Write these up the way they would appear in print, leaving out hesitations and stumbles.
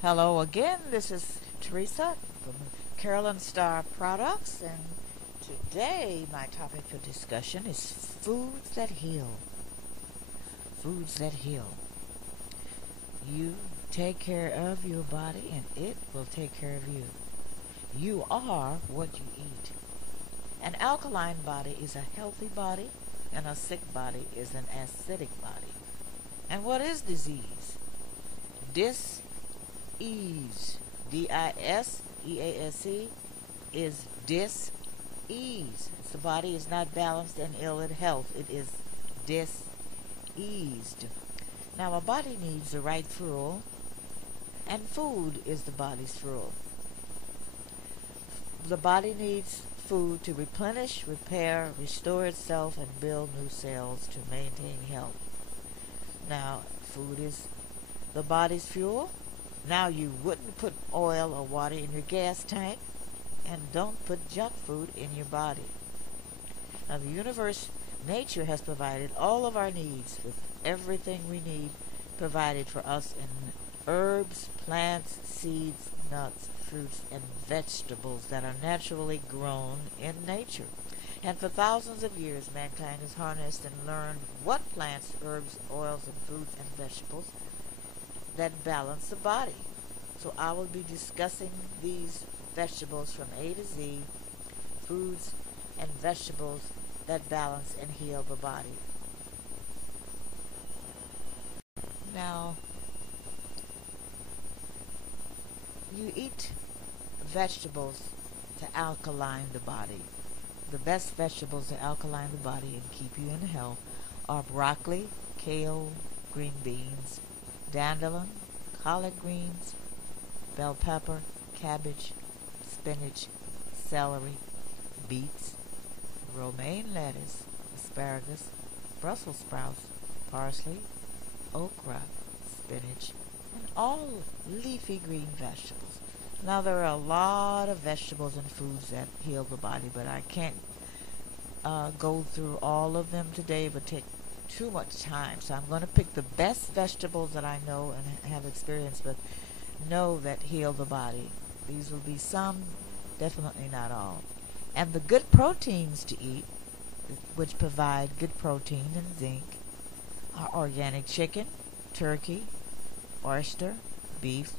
Hello again, this is Teresa from Carolyn Star Products, and today my topic for discussion is foods that heal. Foods that heal. You take care of your body and it will take care of you. You are what you eat. An alkaline body is a healthy body, and a sick body is an acidic body. And what is disease? Dis-ease, Disease, is dis-ease. It's the body is not balanced and ill at health. It is dis-eased. Now, a body needs the right fuel, and food is the body's fuel. The body needs food to replenish, repair, restore itself, and build new cells to maintain health. Now, food is the body's fuel. Now, you wouldn't put oil or water in your gas tank, and don't put junk food in your body. Now, the universe, nature has provided all of our needs with everything we need provided for us in herbs, plants, seeds, nuts, fruits, and vegetables that are naturally grown in nature. And for thousands of years, mankind has harnessed and learned what plants, herbs, oils, and fruits and vegetables that balance the body. So I will be discussing these vegetables from A to Z, foods and vegetables that balance and heal the body. Now, you eat vegetables to alkaline the body. The best vegetables to alkaline the body and keep you in health are broccoli, kale, green beans, dandelion, collard greens, bell pepper, cabbage, spinach, celery, beets, romaine lettuce, asparagus, Brussels sprouts, parsley, okra, spinach, and all leafy green vegetables. Now, there are a lot of vegetables and foods that heal the body, but I can't go through all of them today. It would take too much time. So I'm going to pick the best vegetables that I know and have experience with, know that heal the body. These will be some, definitely not all. And the good proteins to eat, which provide good protein and zinc, are organic chicken, turkey, oyster, beef,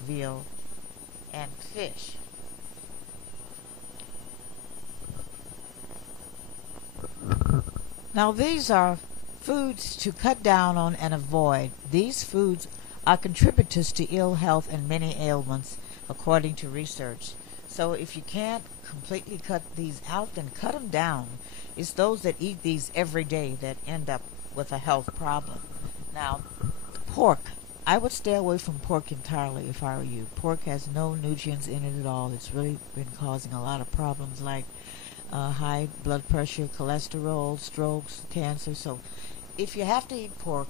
veal, and fish. Now, these are foods to cut down on and avoid. These foods are contributors to ill health and many ailments, according to research. So if you can't completely cut these out, then cut them down. It's those that eat these every day that end up with a health problem. Now, pork. I would stay away from pork entirely if I were you. Pork has no nutrients in it at all. It's really been causing a lot of problems like high blood pressure, cholesterol, strokes, cancer. So if you have to eat pork,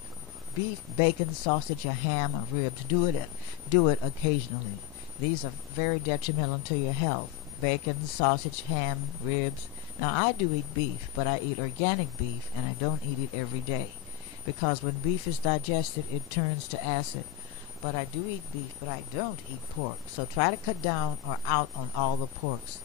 beef, bacon, sausage, or ham, or ribs, do it occasionally. These are very detrimental to your health. Bacon, sausage, ham, ribs. Now, I do eat beef, but I eat organic beef, and I don't eat it every day, because when beef is digested, it turns to acid. But I do eat beef, but I don't eat pork. So try to cut down or out on all the porks.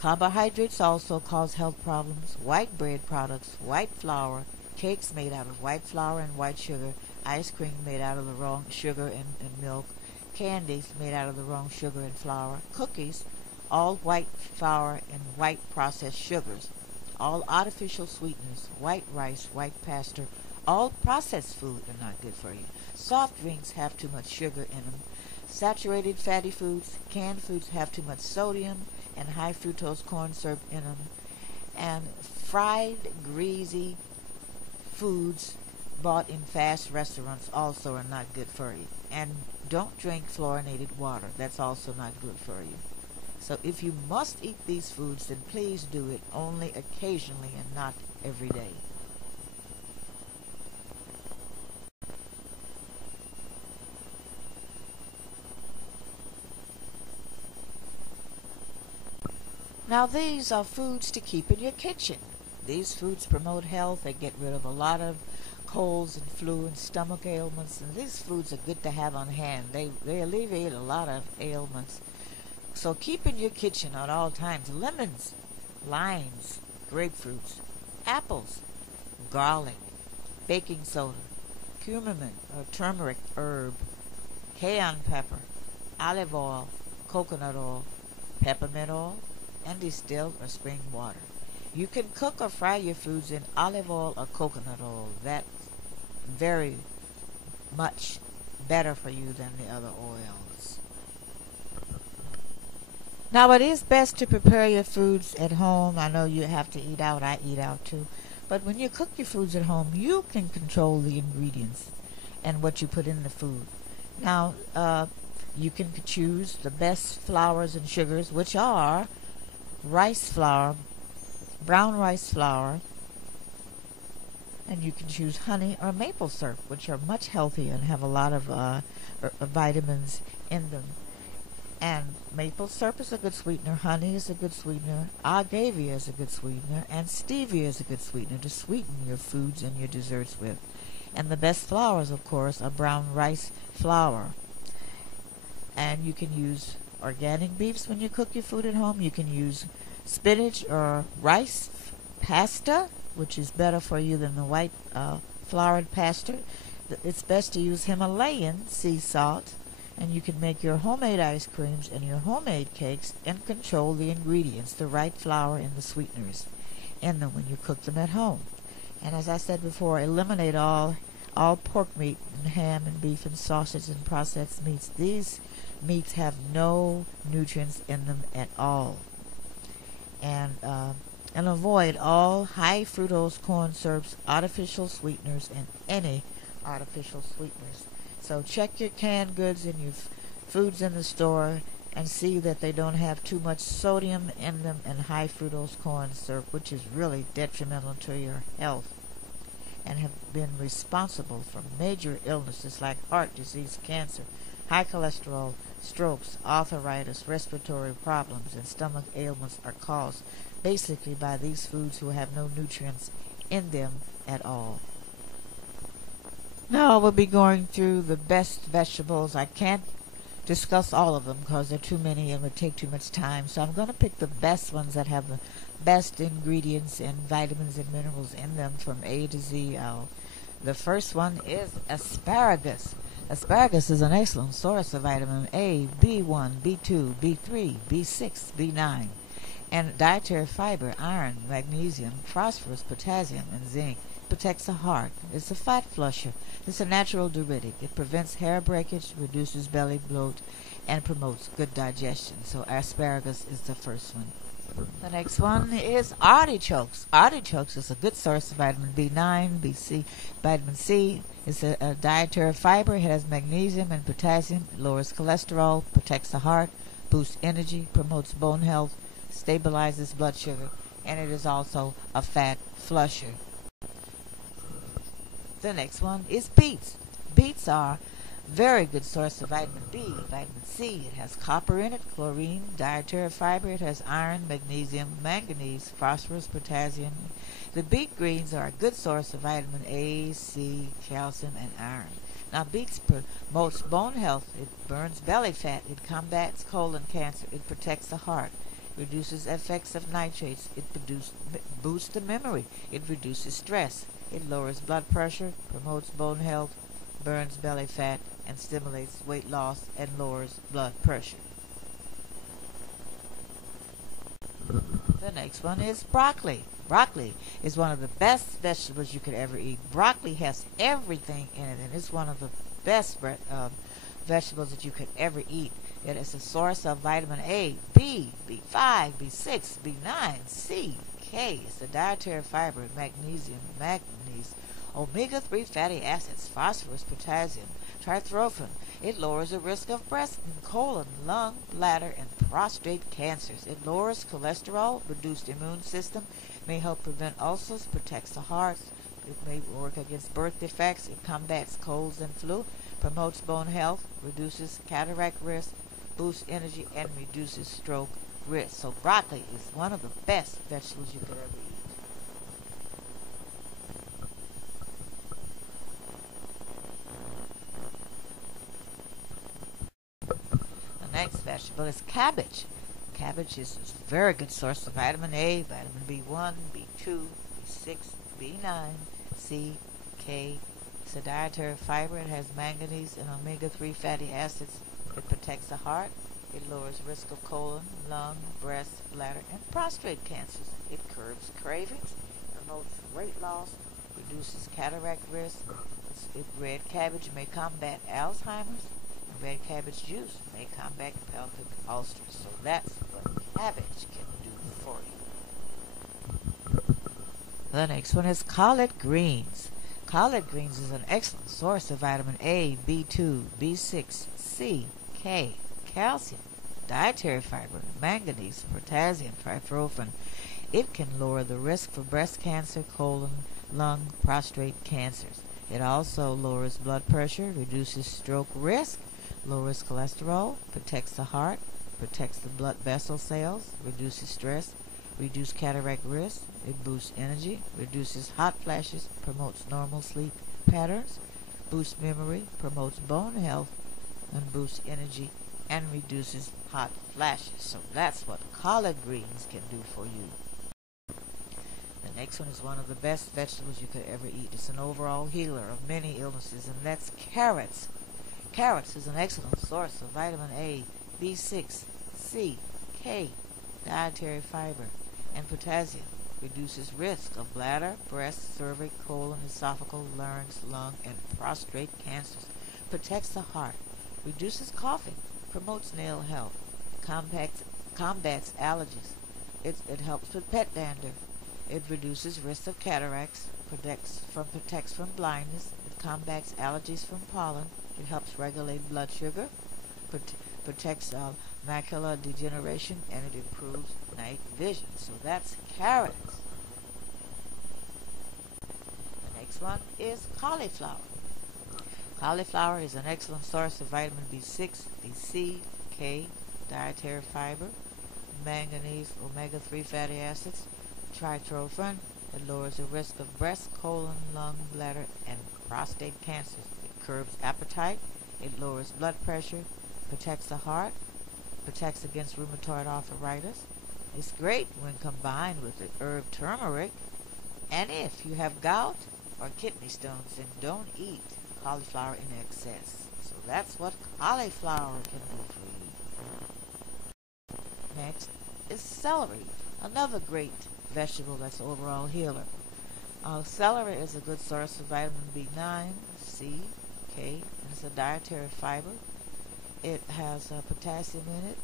Carbohydrates also cause health problems. White bread products, white flour, cakes made out of white flour and white sugar, ice cream made out of the wrong sugar and milk, candies made out of the wrong sugar and flour, cookies, all white flour and white processed sugars, all artificial sweeteners, white rice, white pasta, all processed food are not good for you. Soft drinks have too much sugar in them. Saturated fatty foods, canned foods have too much sodium and high fructose corn syrup in them. And fried, greasy foods bought in fast restaurants also are not good for you. And don't drink fluorinated water. That's also not good for you. So if you must eat these foods, then please do it only occasionally and not every day. Now, these are foods to keep in your kitchen. These foods promote health. They get rid of a lot of colds and flu and stomach ailments. And these foods are good to have on hand. They alleviate a lot of ailments. So keep in your kitchen at all times lemons, limes, grapefruits, apples, garlic, baking soda, cumin or turmeric herb, cayenne pepper, olive oil, coconut oil, peppermint oil, and distilled or spring water. You can cook or fry your foods in olive oil or coconut oil. That's very much better for you than the other oils. Now, it is best to prepare your foods at home. I know you have to eat out. I eat out too. But when you cook your foods at home, you can control the ingredients and what you put in the food. Now, you can choose the best flours and sugars, which are rice flour, brown rice flour, and you can choose honey or maple syrup, which are much healthier and have a lot of vitamins in them. And maple syrup is a good sweetener, honey is a good sweetener, agave is a good sweetener, and stevia is a good sweetener to sweeten your foods and your desserts with. And the best flours, of course, are brown rice flour. And you can use organic beefs when you cook your food at home. You can use spinach or rice pasta, which is better for you than the white floured pasta. It's best to use Himalayan sea salt, and you can make your homemade ice creams and your homemade cakes and control the ingredients, the right flour and the sweeteners in them when you cook them at home. And as I said before, eliminate all pork meat and ham and beef and sausage and processed meats. These meats have no nutrients in them at all. And avoid all high fructose corn syrups, artificial sweeteners, and any artificial sweeteners. So check your canned goods and your foods in the store and see that they don't have too much sodium in them and high fructose corn syrup, which is really detrimental to your health and have been responsible for major illnesses like heart disease, cancer, high cholesterol, strokes, arthritis, respiratory problems, and stomach ailments are caused basically by these foods who have no nutrients in them at all. Now we'll be going through the best vegetables. I can't discuss all of them because there are too many and would take too much time, so I'm going to pick the best ones that have the best ingredients and vitamins and minerals in them from A to Z. The first one is asparagus. Asparagus is an excellent source of vitamin A, B1, B2, B3, B6, B9, and dietary fiber, iron, magnesium, phosphorus, potassium, and zinc. It protects the heart. It's a fat flusher. It's a natural diuretic. It prevents hair breakage, reduces belly bloat, and promotes good digestion. So asparagus is the first one. The next one is artichokes. Artichokes is a good source of vitamin B9, BC, vitamin C. It's a dietary fiber. It has magnesium and potassium. It lowers cholesterol, protects the heart, boosts energy, promotes bone health, stabilizes blood sugar, and it is also a fat flusher. The next one is beets. Beets are very good source of vitamin B, vitamin C. It has copper in it, chlorine, dietary fiber. It has iron, magnesium, manganese, phosphorus, potassium. The beet greens are a good source of vitamin A, C, calcium, and iron. Now, beets promotes bone health. It burns belly fat. It combats colon cancer. It protects the heart. Reduces effects of nitrates. It boosts the memory. It reduces stress. It lowers blood pressure, promotes bone health, burns belly fat, and stimulates weight loss and lowers blood pressure. The next one is broccoli. Broccoli is one of the best vegetables you could ever eat. Broccoli has everything in it, and it's one of the best vegetables that you could ever eat. It is a source of vitamin A, B, B5, B6, B9, C, K. It's a dietary fiber, magnesium, manganese, omega-3 fatty acids, phosphorus, potassium, tryptophan. It lowers the risk of breast and colon, lung, bladder, and prostate cancers. It lowers cholesterol, reduces the immune system, may help prevent ulcers, protects the heart. It may work against birth defects. It combats colds and flu, promotes bone health, reduces cataract risk, boosts energy, and reduces stroke risk. So broccoli is one of the best vegetables you could ever eat. next vegetable is cabbage. Cabbage is a very good source of vitamin A, vitamin B1, B2, B6, B9, C, K. It's a dietary fiber. It has manganese and omega-3 fatty acids. It protects the heart. It lowers risk of colon, lung, breast, bladder, and prostate cancers. It curbs cravings, promotes weight loss, reduces cataract risk. Red cabbage may combat Alzheimer's, and red cabbage juice may combat pelvic ulcers. So that's what cabbage can do for you. The next one is collard greens. Collard greens is an excellent source of vitamin A, B2, B6, C, K, calcium, dietary fiber, manganese, potassium, tryptophan. It can lower the risk for breast cancer, colon, lung, prostate cancers. It also lowers blood pressure, reduces stroke risk, lowers cholesterol, protects the heart, protects the blood vessel cells, reduces stress, reduces cataract risk. It boosts energy, reduces hot flashes, promotes normal sleep patterns, boosts memory, promotes bone health, and boosts energy and reduces hot flashes. So that's what collard greens can do for you. The next one is one of the best vegetables you could ever eat. It's an overall healer of many illnesses, and that's carrots. Carrots is an excellent source of vitamin A, B6, C, K, dietary fiber, and potassium. Reduces risk of bladder, breast, cervix, colon, esophageal, larynx, lung, and prostate cancers. Protects the heart. Reduces coughing. Promotes nail health. Combats allergies. It helps with pet dander. It reduces risk of cataracts. Protects from blindness. It combats allergies from pollen. It helps regulate blood sugar. Protects macular degeneration, and it improves night vision. So that's carrots. The next one is cauliflower. Cauliflower is an excellent source of vitamin B6, B C, K, dietary fiber, manganese, omega-3 fatty acids, tryptophan. It lowers the risk of breast, colon, lung, bladder, and prostate cancers. It curbs appetite. It lowers blood pressure, protects the heart, protects against rheumatoid arthritis. It's great when combined with the herb turmeric. And if you have gout or kidney stones, then don't eat cauliflower in excess. So that's what cauliflower can do for you. Next is celery, another great vegetable that's an overall healer. Celery is a good source of vitamin B9, C, K, and it's a dietary fiber. It has potassium in it.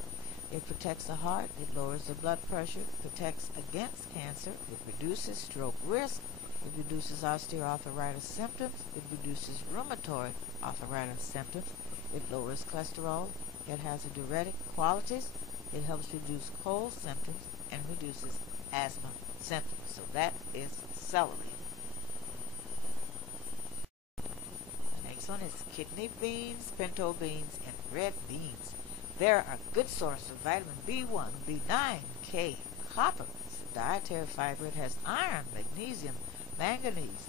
It protects the heart. It lowers the blood pressure. Protects against cancer. It reduces stroke risk. It reduces osteoarthritis symptoms. It reduces rheumatoid arthritis symptoms. It lowers cholesterol. It has diuretic qualities. It helps reduce cold symptoms and reduces asthma symptoms. So that is celery. The next one is kidney beans, pinto beans, and red beans. They're a good source of vitamin B1, B9, K, copper. It's a dietary fiber. It has iron, magnesium, manganese,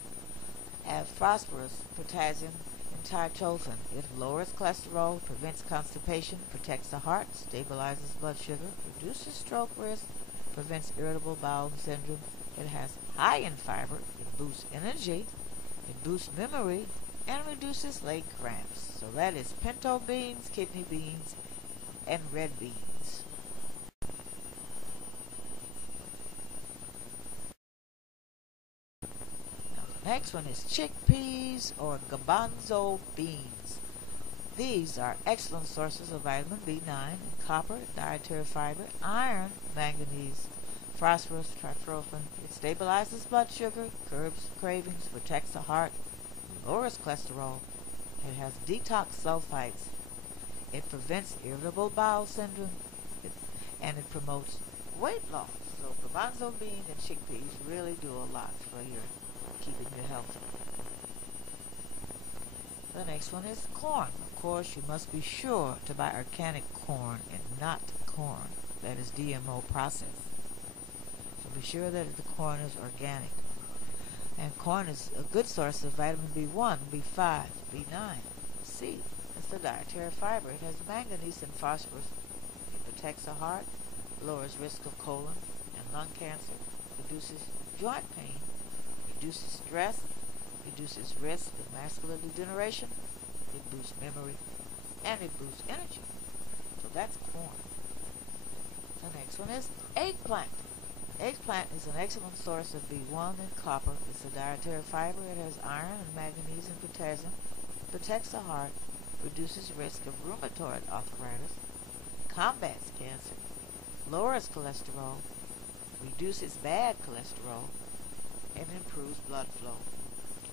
have phosphorus, potassium, and tryptophan. It lowers cholesterol, prevents constipation, protects the heart, stabilizes blood sugar, reduces stroke risk, prevents irritable bowel syndrome. It has high in fiber. It boosts energy. It boosts memory and reduces leg cramps. So that is pinto beans, kidney beans, and red beans. Now the next one is chickpeas or garbanzo beans. These are excellent sources of vitamin B9 and copper, dietary fiber, iron, manganese, phosphorus, tryptophan. It stabilizes blood sugar, curbs cravings, protects the heart, lowers cholesterol. It has detox sulfites. It prevents irritable bowel syndrome, and it promotes weight loss. So garbanzo beans and chickpeas really do a lot for your keeping you healthy. The next one is corn. Of course, you must be sure to buy organic corn and not corn that is GMO processed. So be sure that the corn is organic. And corn is a good source of vitamin B1, B5, B9, C, It's the dietary fiber. It has manganese and phosphorus. It protects the heart, lowers risk of colon and lung cancer, reduces joint pain, reduces stress, reduces risk of macular degeneration, it boosts memory, and it boosts energy. So that's corn. The next one is eggplant. Eggplant is an excellent source of B1 and copper. It's a dietary fiber. It has iron and manganese and potassium, protects the heart, reduces risk of rheumatoid arthritis, combats cancer, lowers cholesterol, reduces bad cholesterol, and improves blood flow,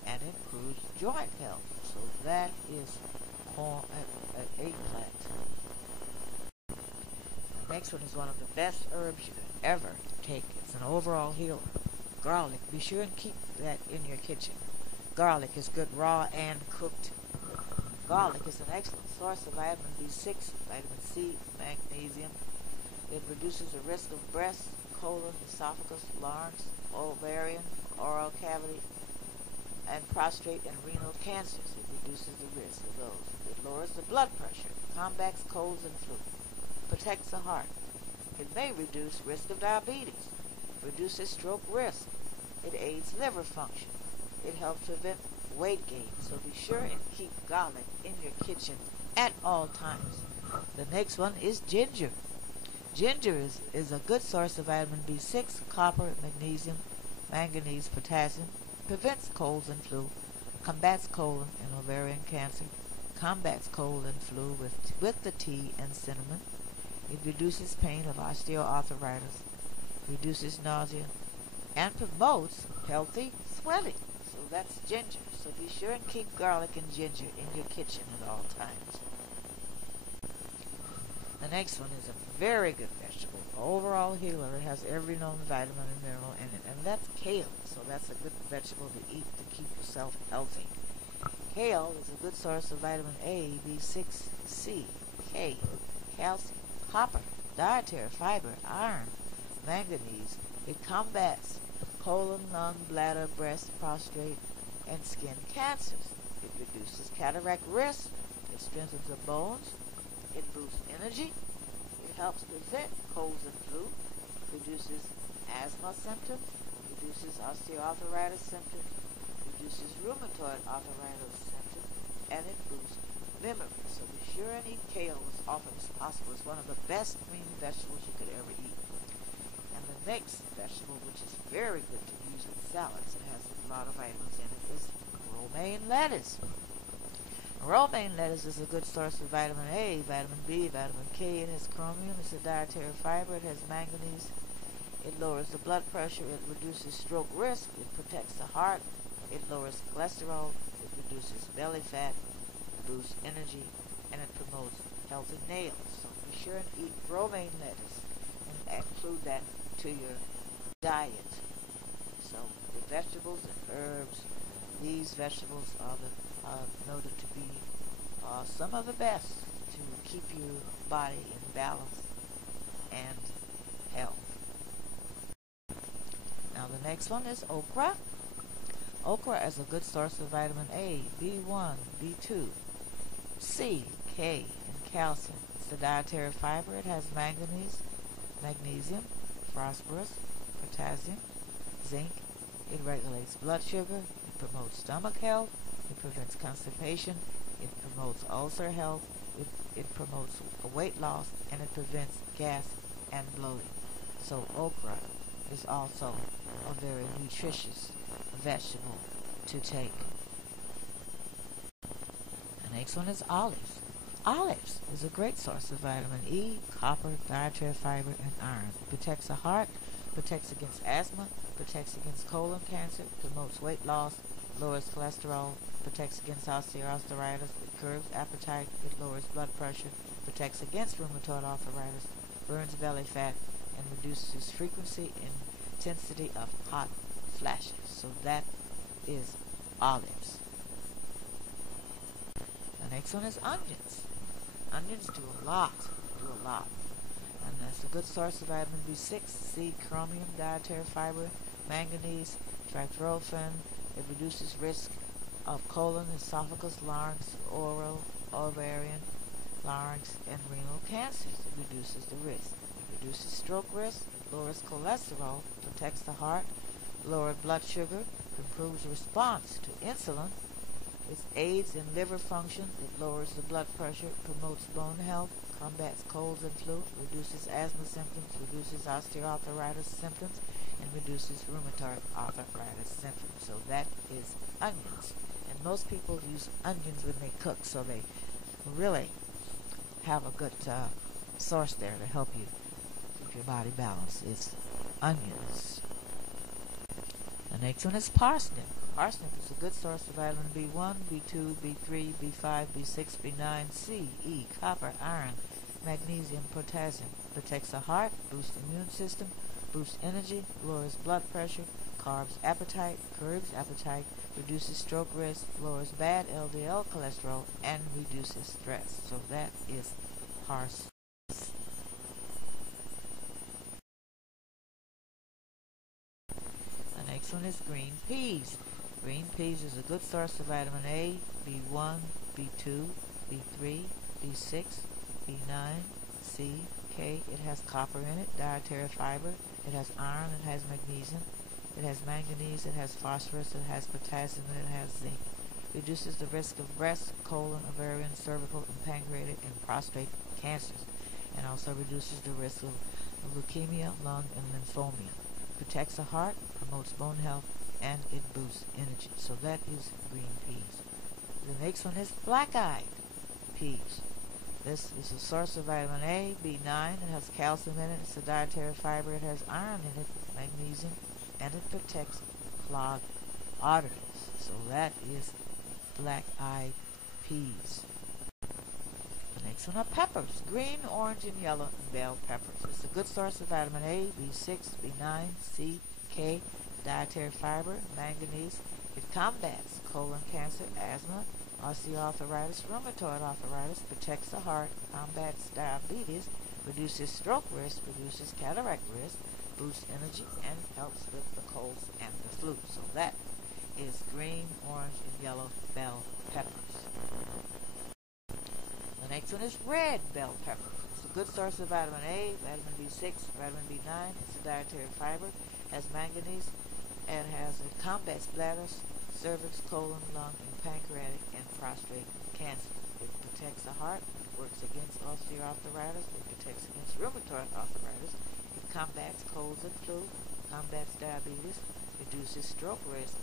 and improves joint health. So that is eggplant. The next one is one of the best herbs you can ever take. It's an overall healer. Garlic. Be sure and keep that in your kitchen. Garlic is good raw and cooked. Garlic is an excellent source of vitamin B6, vitamin C, magnesium. It reduces the risk of breast, colon, esophagus, larynx, ovarian, oral cavity, and prostate and renal cancers. It reduces the risk of those. It lowers the blood pressure, combats colds and flu, protects the heart. It may reduce risk of diabetes, reduces stroke risk. It aids liver function. It helps prevent weight gain. So be sure and keep garlic in your kitchen at all times. The next one is ginger. Ginger is a good source of vitamin B6, copper, magnesium, manganese, potassium, prevents colds and flu, combats colon and ovarian cancer, combats cold and flu with the tea and cinnamon. It reduces pain of osteoarthritis, reduces nausea, and promotes healthy swelling. So that's ginger. So be sure and keep garlic and ginger in your kitchen at all times. The next one is a very good vegetable. Overall healer. It has every known vitamin and mineral in it. And that's kale. So that's a good vegetable to eat to keep yourself healthy. Kale is a good source of vitamin A, B6, C, K, calcium, copper, dietary fiber, iron, manganese. It combats colon, lung, bladder, breast, prostate, and skin cancers. It reduces cataract risk. It strengthens the bones. It boosts energy. It helps prevent colds and flu. Reduces asthma symptoms. Reduces osteoarthritis symptoms. Reduces rheumatoid arthritis symptoms. And it boosts memory. So be sure and eat kale as often as possible. It's one of the best green vegetables you could ever eat. And the next vegetable, which is very good to use in salads, it has a lot of vitamins in it, is romaine lettuce. Romaine lettuce is a good source of vitamin A, vitamin B, vitamin K. It has chromium. It's a dietary fiber. It has manganese. It lowers the blood pressure. It reduces stroke risk. It protects the heart. It lowers cholesterol. It reduces belly fat. It boosts energy. And it promotes healthy nails. So be sure and eat romaine lettuce and include that to your diet. So the vegetables and herbs, these vegetables are noted to be some of the best to keep your body in balance and health. Now the next one is okra. Okra is a good source of vitamin A, B1, B2, C, K, and calcium. It's a dietary fiber. It has manganese, magnesium, phosphorus, potassium, zinc. It regulates blood sugar. It promotes stomach health. It prevents constipation. It promotes ulcer health. It promotes weight loss, and it prevents gas and bloating. So okra is also a very nutritious vegetable to take. The next one is olives. Olives is a great source of vitamin E, copper, dietary fiber, and iron. It protects the heart, protects against asthma, protects against colon cancer, promotes weight loss, lowers cholesterol, protects against osteoarthritis, it curbs appetite, it lowers blood pressure, protects against rheumatoid arthritis, burns belly fat, and reduces frequency and intensity of hot flashes. So that is olives. The next one is onions. Onions do a lot. And that's a good source of vitamin B6, C, chromium, dietary fiber, manganese, tryptophan. It reduces risk of colon, esophagus, larynx, oral, ovarian, larynx, and renal cancers. It reduces the risk. It reduces stroke risk, lowers cholesterol, protects the heart, lowers blood sugar, improves response to insulin. It aids in liver function. It lowers the blood pressure, promotes bone health, combats colds and flu, reduces asthma symptoms, reduces osteoarthritis symptoms, and reduces rheumatoid arthritis symptoms. So that is onions. And most people use onions when they cook, so they really have a good source there to help you keep your body balanced. It's onions. The next one is parsnip. Parsnip is a good source of vitamin B1, B2, B3, B5, B6, B9, C, E, copper, iron, magnesium, potassium. Protects the heart, boosts the immune system, boosts energy, lowers blood pressure, carbs appetite, curbs appetite, reduces stroke risk, lowers bad LDL cholesterol, and reduces stress. So that is parsnip. The next one is green peas. Green peas is a good source of vitamin A, B1, B2, B3, B6, B9, C, K. It has copper in it, dietary fiber. It has iron, it has magnesium, it has manganese, it has phosphorus, it has potassium, and it has zinc. Reduces the risk of breast, colon, ovarian, cervical, and pancreatic and prostate cancers, and also reduces the risk of leukemia, lung, and lymphoma. Protects the heart, promotes bone health, and it boosts energy. So that is green peas. The next one is black-eyed peas. This is a source of vitamin A, B9. It has calcium in it. It's a dietary fiber. It has iron in it, magnesium, and it protects clogged arteries. So that is black-eyed peas. The next one are peppers. Green, orange, and yellow and bell peppers. It's a good source of vitamin A, B6, B9, C, K, dietary fiber, manganese. It combats colon cancer, asthma, osteoarthritis, rheumatoid arthritis, protects the heart, combats diabetes, reduces stroke risk, reduces cataract risk, boosts energy, and helps with the colds and the flu. So that is green, orange, and yellow bell peppers. The next one is red bell pepper. It's a good source of vitamin A, vitamin B6, vitamin B9. It's a dietary fiber, has manganese, and it combats bladder, cervix, colon, lung, and pancreatic and prostate cancer. It protects the heart, it works against osteoarthritis, it protects against rheumatoid arthritis, it combats colds and flu, combats diabetes, reduces stroke risk,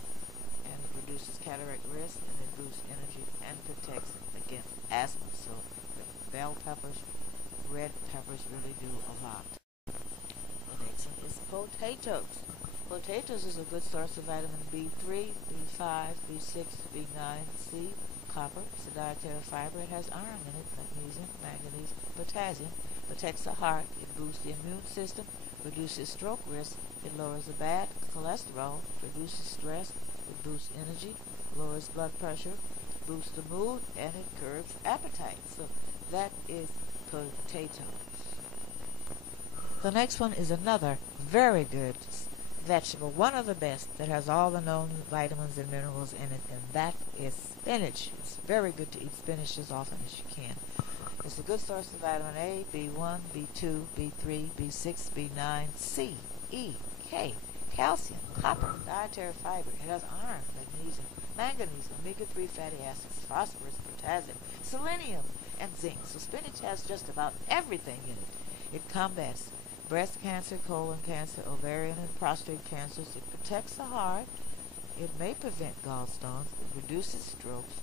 and it reduces cataract risk, and it boosts energy and protects against asthma. So the bell peppers, red peppers really do a lot. The next one is potatoes. Potatoes is a good source of vitamin B3, B5, B6, B9, C, copper. It's a dietary fiber. It has iron in it, magnesium, manganese, potassium. Protects the heart. It boosts the immune system, reduces stroke risk. It lowers the bad cholesterol, reduces stress. It boosts energy, lowers blood pressure, boosts the mood, and it curbs appetite. So that is potatoes. The next one is another very good vegetable, one of the best, that has all the known vitamins and minerals in it, and that is spinach. It's very good to eat spinach as often as you can. It's a good source of vitamin A, B1, B2, B3, B6, B9, C, E, K, calcium, copper, dietary fiber. It has iron, magnesium, manganese, omega-3 fatty acids, phosphorus, potassium, selenium, and zinc. So spinach has just about everything in it. It combats breast cancer, colon cancer, ovarian and prostate cancers. It protects the heart. It may prevent gallstones. It reduces strokes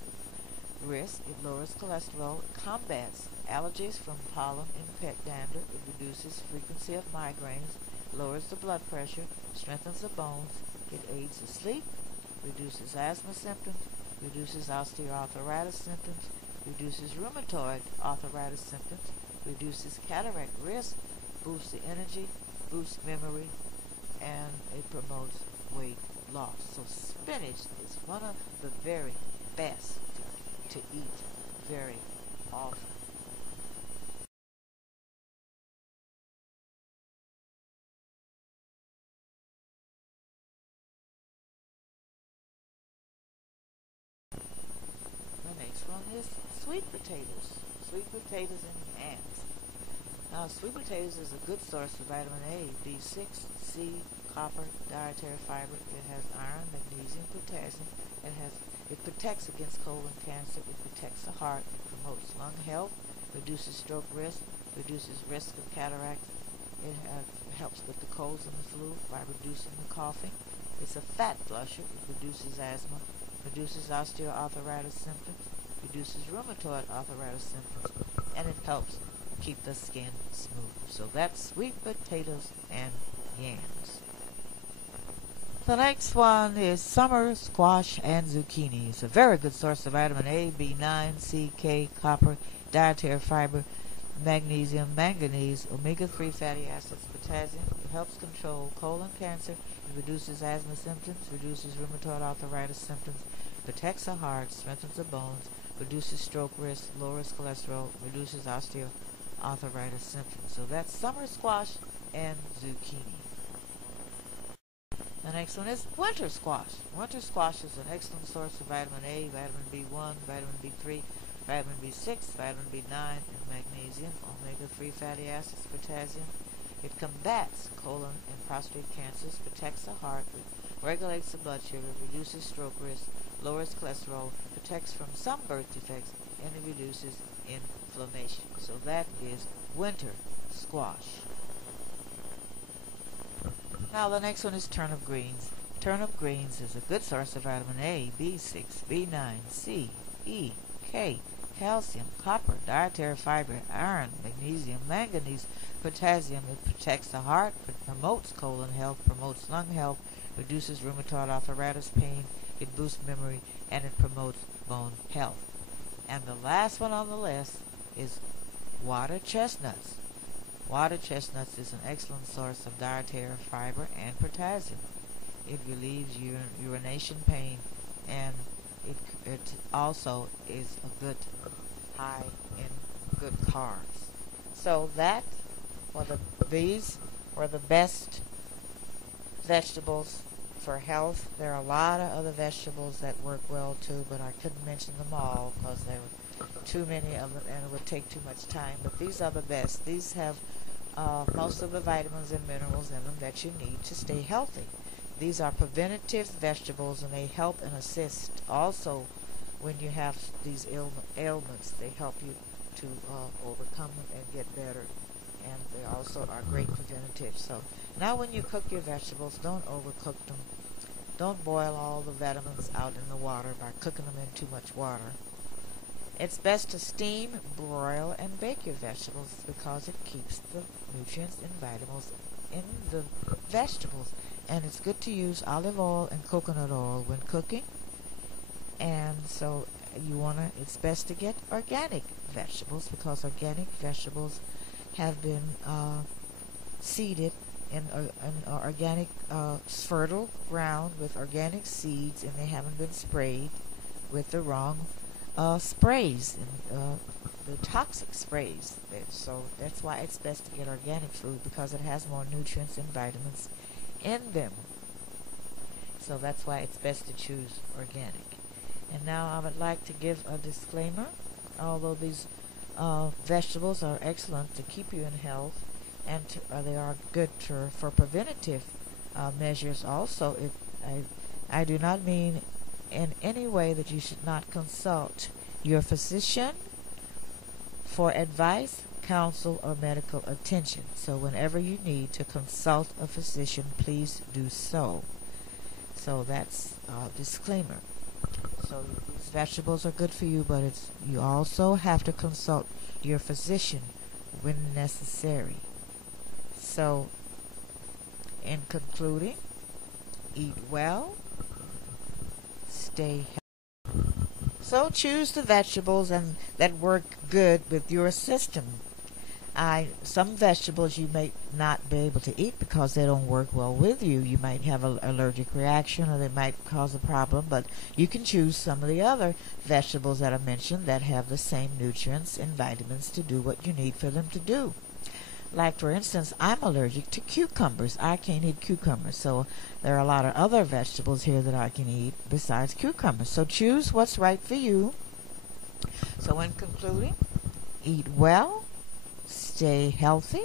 risk. It lowers cholesterol. It combats allergies from pollen and pet dander. It reduces frequency of migraines. Lowers the blood pressure. Strengthens the bones. It aids the sleep. Reduces asthma symptoms. Reduces osteoarthritis symptoms. Reduces rheumatoid arthritis symptoms. Reduces cataract risk. Boosts the energy, boosts memory, and it promotes weight loss. So spinach is one of the very best to eat very often. The next one is sweet potatoes. Sweet potatoes and yams. Now, sweet potatoes is a good source of vitamin A, B6, C, copper, dietary fiber. It has iron, magnesium, potassium. It protects against colon cancer. It protects the heart. It promotes lung health, reduces stroke risk, reduces risk of cataract. It helps with the colds and the flu by reducing the coughing. It's a fat flusher. It reduces asthma, reduces osteoarthritis symptoms, reduces rheumatoid arthritis symptoms, and it helps keep the skin smooth. So that's sweet potatoes and yams. The next one is summer squash and zucchini. It's a very good source of vitamin A, B9, C, K, copper, dietary fiber, magnesium, manganese, omega-3 fatty acids, potassium. It helps control colon cancer. It reduces asthma symptoms, reduces rheumatoid arthritis symptoms, protects the heart, strengthens the bones, reduces stroke risk, lowers cholesterol, reduces osteoarthritis symptoms. So that's summer squash and zucchini. The next one is winter squash. Winter squash is an excellent source of vitamin A, vitamin B1, vitamin B3, vitamin B6, vitamin B9, and magnesium, omega-3 fatty acids, potassium. It combats colon and prostate cancers, protects the heart, regulates the blood sugar, reduces stroke risk, lowers cholesterol, protects from some birth defects, and it reduces inflammation. So that is winter squash. Now the next one is turnip greens. Turnip greens is a good source of vitamin A, B6, B9, C, E, K, calcium, copper, dietary fiber, iron, magnesium, manganese, potassium. It protects the heart, it promotes colon health, promotes lung health, reduces rheumatoid arthritis pain, it boosts memory, and it promotes bone health. And the last one on the list is water chestnuts. Water chestnuts is an excellent source of dietary fiber and potassium. It relieves urination pain, and it also is a good high in good carbs. So these were the best vegetables for health. There are a lot of other vegetables that work well too, but I couldn't mention them all because there were too many of them and it would take too much time. But these are the best. These have most of the vitamins and minerals in them that you need to stay healthy. These are preventative vegetables, and they help and assist also when you have these ailments. They help you to overcome them and get better, and they also are great preventatives. So now when you cook your vegetables, don't overcook them. Don't boil all the vitamins out in the water by cooking them in too much water. It's best to steam, broil, and bake your vegetables because it keeps the nutrients and vitamins in the vegetables. And it's good to use olive oil and coconut oil when cooking. And so it's best to get organic vegetables because organic vegetables have been seeded in organic fertile ground with organic seeds, and they haven't been sprayed with the wrong sprays and the toxic sprays. So that's why it's best to get organic food because it has more nutrients and vitamins in them. So that's why it's best to choose organic. And now I would like to give a disclaimer. Although these vegetables are excellent to keep you in health, and they are good for preventative measures also, I do not mean in any way that you should not consult your physician for advice, counsel, or medical attention. So whenever you need to consult a physician, please do so. So that's a disclaimer. So these vegetables are good for you, but you also have to consult your physician when necessary. So in concluding, eat well, stay healthy. So choose the vegetables that work good with your system. Some vegetables you may not be able to eat because they don't work well with you. You might have an allergic reaction, or they might cause a problem, but you can choose some of the other vegetables that I mentioned that have the same nutrients and vitamins to do what you need for them to do. Like, for instance, I'm allergic to cucumbers. I can't eat cucumbers, so there are a lot of other vegetables here that I can eat besides cucumbers. So choose what's right for you So in concluding, eat well, stay healthy,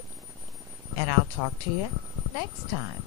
and I'll talk to you next time.